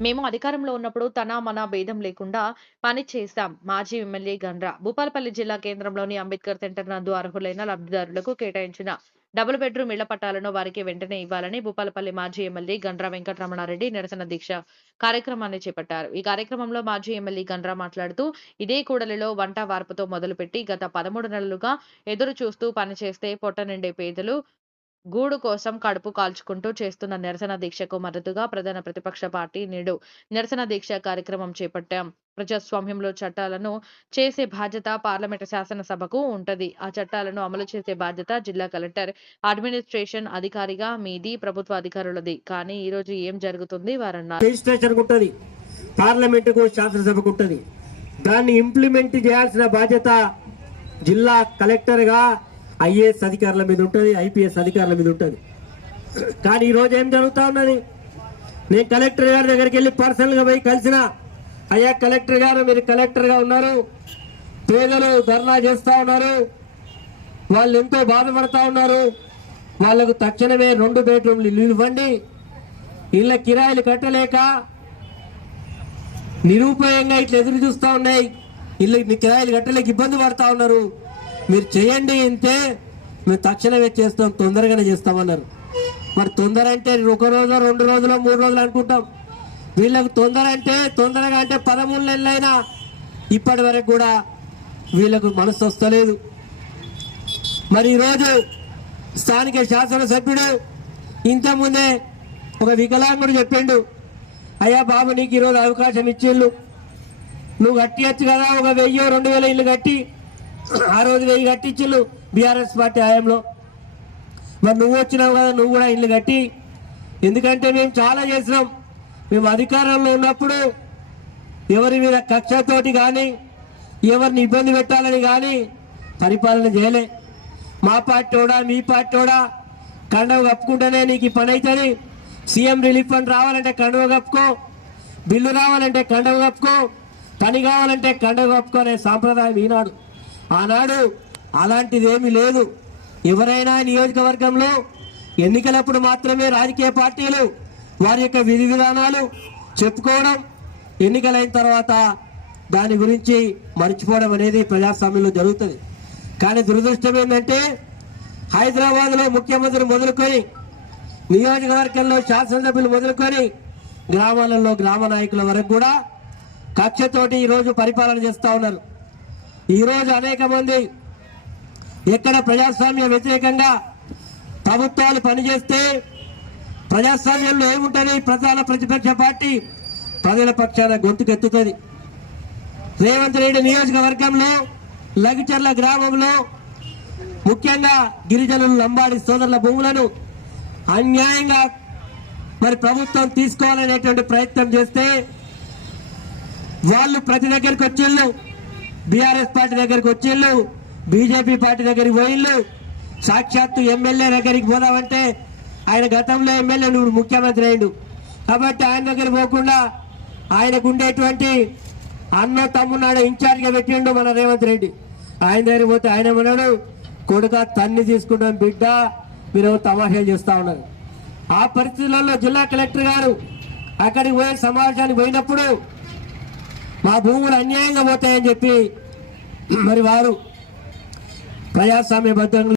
మేము అధికారంలో ఉన్నప్పుడు తన మన భేదం లేకుండా పని చేశాం. మాజీ ఎమ్మెల్యే గండ్రా. భూపాలపల్లి జిల్లా కేంద్రంలోని అంబేద్కర్ సెంటర్ నందు అర్హులైన లబ్ధిదారులకు కేటాయించిన డబుల్ బెడ్రూమ్ ఇళ్ళ పట్టాలను వారికి వెంటనే ఇవ్వాలని భూపాలపల్లి మాజీ ఎమ్మెల్యే గండ్రా వెంకటరమణారెడ్డి నిరసన దీక్ష కార్యక్రమాన్ని చేపట్టారు. ఈ కార్యక్రమంలో మాజీ ఎమ్మెల్యే గండ్రా మాట్లాడుతూ ఇదే కూడలిలో వంట వార్పుతో మొదలుపెట్టి గత పదమూడు నెలలుగా ఎదురు చూస్తూ పనిచేస్తే పొట్ట నిండే పేదలు గూడు కోసం కడుపు కాల్చుకుంటూ చేస్తున్న నిరసన దీక్షకు మద్దతుగా ప్రధాన ప్రతిపక్ష పార్టీ నేడు నిరసన దీక్ష కార్యక్రమం చేపట్టాం. ప్రజాస్వామ్యంలో చట్టాలను చేసే బాధ్యత పార్లమెంటు శాసనసభకు ఉంటది. ఆ చట్టాలను అమలు చేసే బాధ్యత జిల్లా కలెక్టర్ అడ్మినిస్ట్రేషన్ అధికారిగా మీది ప్రభుత్వ అధికారులది. కానీ ఈ రోజు ఏం జరుగుతుంది? వారన్నారు. పార్లమెంటుకు శాసనసభకు ఉంటుంది. దాన్ని ఇంప్లిమెంట్ చేయాల్సిన బాధ్యత జిల్లా కలెక్టర్గా ఐఏఎస్ అధికారుల మీద ఉంటుంది ఐపీఎస్ అధికారుల మీద ఉంటుంది. కానీ ఈరోజు ఏం జరుగుతూ ఉన్నది? నేను కలెక్టర్ గారి దగ్గరికి వెళ్ళి పర్సనల్గా పోయి కలిసిన అయ్యా కలెక్టర్ గారు మీరు కలెక్టర్గా ఉన్నారు. పేదలు ధర్నా చేస్తూ ఉన్నారు. వాళ్ళు ఎంతో బాధపడతా ఉన్నారు. వాళ్ళకు తక్షణమే రెండు బెడ్రూమ్లు ఇల్లు ఇవ్వండి. ఇళ్ళ కిరాయిలు కట్టలేక నిరుపయోగంగా ఇట్లా ఎదురు చూస్తూ ఉన్నాయి. ఇల్లు కిరాయిలు కట్టలేక ఇబ్బంది పడతా ఉన్నారు. మీరు చేయండి ఇంతే మేము తక్షణమే చేస్తాం తొందరగానే చేస్తామన్నారు. మరి తొందర అంటే ఒక రోజు రెండు రోజులు మూడు రోజులు అనుకుంటాం. వీళ్ళకు తొందర అంటే తొందరగా అంటే పదమూడు నెలలైనా ఇప్పటి వరకు కూడా వీళ్ళకు మనసు వస్తలేదు. మరి ఈరోజు స్థానిక శాసనసభ్యుడు ఇంతకుముందే ఒక వికలాంగుడు చెప్పిండు అయ్యా బాబు నీకు ఈరోజు అవకాశం ఇచ్చిళ్ళు. నువ్వు కట్టి కదా ఒక వెయ్యి రెండు వేల ఇల్లు కట్టి ఆ రోజు వెయ్యి కట్టించిళ్ళు బీఆర్ఎస్ పార్టీ హయాంలో. మరి నువ్వు వచ్చినావు కదా నువ్వు కూడా ఇల్లు కట్టి. ఎందుకంటే మేము చాలా చేసినాం. మేము అధికారంలో ఉన్నప్పుడు ఎవరి మీద కక్షతోటి కానీ ఎవరిని ఇబ్బంది పెట్టాలని కానీ పరిపాలన చేయలే. మా పార్టీ కూడా మీ పార్టీ కూడా కండవ కప్పుకుంటేనే నీకు ఈ పని అవుతుంది సీఎం రిలీఫ్ ఫండ్ రావాలంటే కండవ కప్పుకో బిల్లు రావాలంటే కండవ కప్పుకో పని కావాలంటే కండవ కప్పుకో అనే సాంప్రదాయం ఈనాడు. ఆనాడు అలాంటిదేమీ లేదు. ఎవరైనా నియోజకవర్గంలో ఎన్నికలప్పుడు మాత్రమే రాజకీయ పార్టీలు వారి యొక్క విధి విధానాలు చెప్పుకోవడం ఎన్నికలైన తర్వాత దాని గురించి మర్చిపోవడం అనేది ప్రజాస్వామ్యంలో జరుగుతుంది. కానీ దురదృష్టం ఏంటంటే హైదరాబాద్లో ముఖ్యమంత్రి మొదలుకొని నియోజకవర్గంలో శాసనసభ్యులు మొదలుకొని గ్రామాలలో గ్రామ నాయకుల వరకు కూడా కక్షతోటి ఈరోజు పరిపాలన చేస్తూ ఉన్నారు. ఈరోజు అనేక మంది ఎక్కడ ప్రజాస్వామ్య వ్యతిరేకంగా ప్రభుత్వాలు పనిచేస్తే ప్రజాస్వామ్యంలో ఏముంటుంది? ప్రధాన ప్రతిపక్ష పార్టీ ప్రజల పక్షాన గొంతుకెత్తుతుంది. రేవంత్ రెడ్డి నియోజకవర్గంలో లగిచర్ల గ్రామంలో ముఖ్యంగా గిరిజనులు లంబాడి సోదరుల భూములను అన్యాయంగా మరి ప్రభుత్వం తీసుకోవాలనేటువంటి ప్రయత్నం చేస్తే వాళ్ళు ప్రతి దగ్గరికి వచ్చిళ్ళు బీఆర్ఎస్ పార్టీ దగ్గరికి వచ్చిళ్ళు బీజేపీ పార్టీ దగ్గరికి పోయిళ్ళు సాక్షాత్తు ఎమ్మెల్యే దగ్గరికి పోదామంటే ఆయన గతంలో ఎమ్మెల్యే నువ్వు ముఖ్యమంత్రి అయిండు కాబట్టి ఆయన దగ్గర పోకుండా ఆయనకు ఉండేటువంటి అన్న తమ్మున్నాడు ఇన్ఛార్జ్గా పెట్టిండు మన రేవంత్ రెడ్డి. ఆయన దగ్గర పోతే ఆయన ఉన్నాడు కొడుక తన్ని తీసుకుంటాం బిడ్డ మీరు తమాషాలు చేస్తూ ఉన్నారు. ఆ పరిస్థితులలో జిల్లా కలెక్టర్ గారు అక్కడికి పోయే సమావేశానికి పోయినప్పుడు మా భూములు అన్యాయంగా పోతాయని చెప్పి మరి వారు ప్రజాస్వామ్యబద్ధంగా